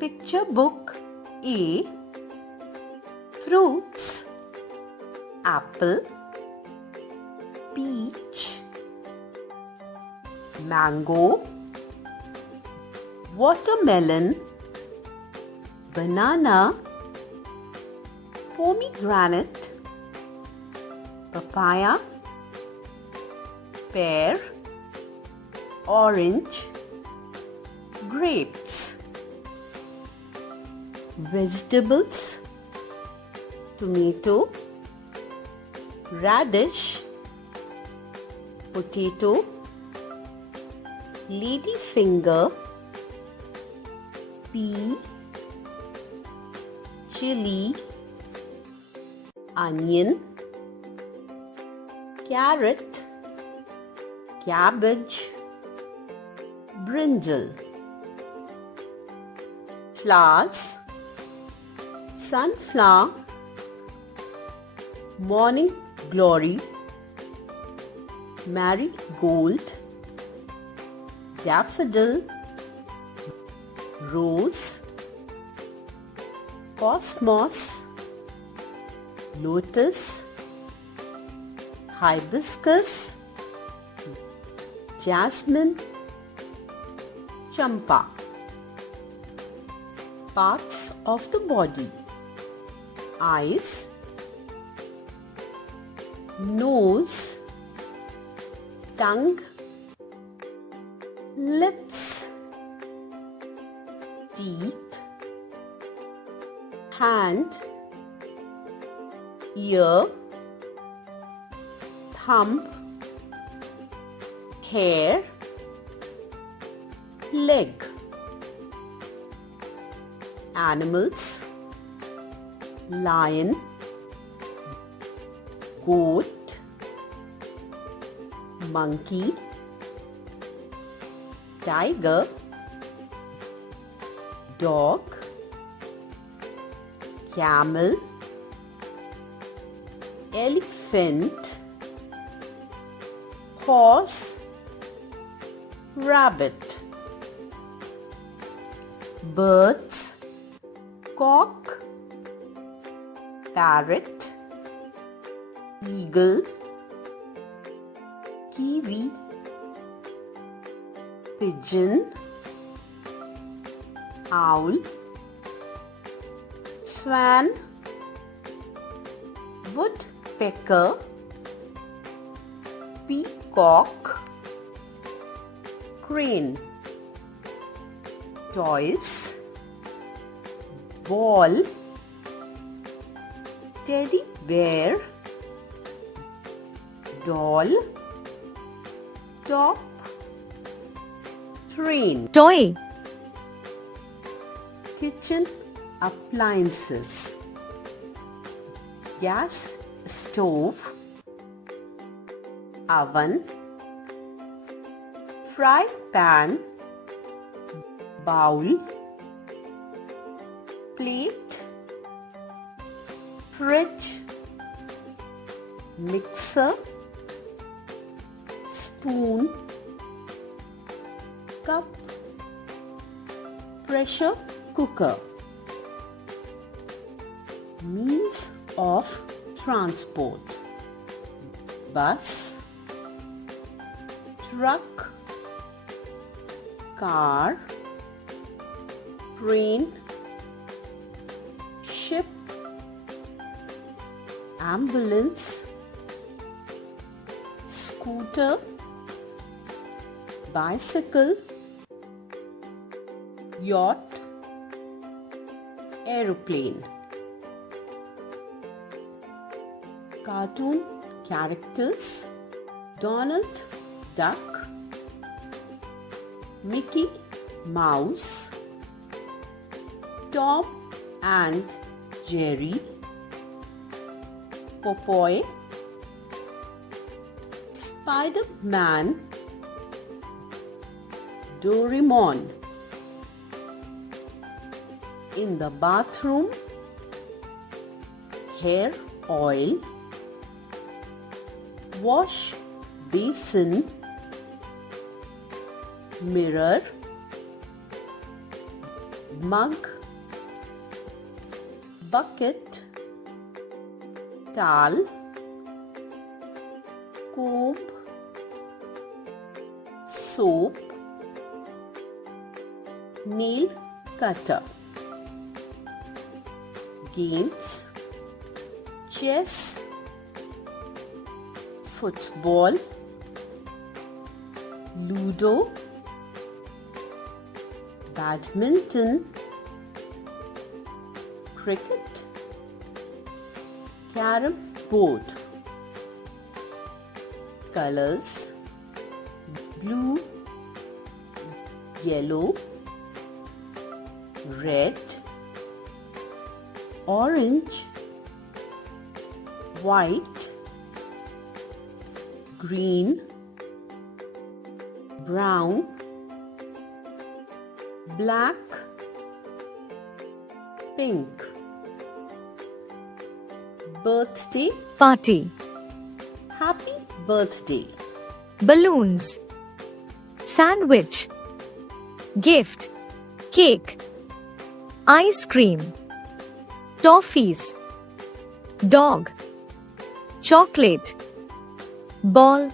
Picture book A. Fruits: apple, peach, mango, watermelon, banana, pomegranate, papaya, pear, orange, grapes. Vegetables: tomato, radish, potato, ladyfinger, pea, chili, onion, carrot, cabbage, brinjal. Flowers: sunflower, morning glory, marigold, daffodil, rose, cosmos, lotus, hibiscus, jasmine, champa. Parts of the body: eyes, nose, tongue, lips, teeth, hand, ear, thumb, hair, leg. Animals: lion, goat, monkey, tiger, dog, camel, elephant, horse, rabbit. Birds: cock, parrot, eagle, kiwi, pigeon, owl, swan, woodpecker, peacock, crane. Toys: ball, teddy bear, doll, top, train. Toy. Kitchen appliances: gas stove, oven, fry pan, bowl, plate, fridge, mixer, spoon, cup, pressure cooker. Means of transport: bus, truck, car, train, ship, ambulance, scooter, bicycle, yacht, aeroplane. Cartoon characters: Donald Duck, Mickey Mouse, Tom and Jerry, Popeye, Spider-Man, Doraemon. In the bathroom: hair oil, wash basin, mirror, mug, bucket, towel, comb, soap, nail cutter. Games, chess, football, ludo, badminton, cricket, carom board. Colors: blue, yellow, red, orange, white, green, brown, black, pink. Birthday Party. Happy birthday. Balloons. Sandwich. Gift. Cake. Ice cream. Toffees. Dog. Chocolate. Ball.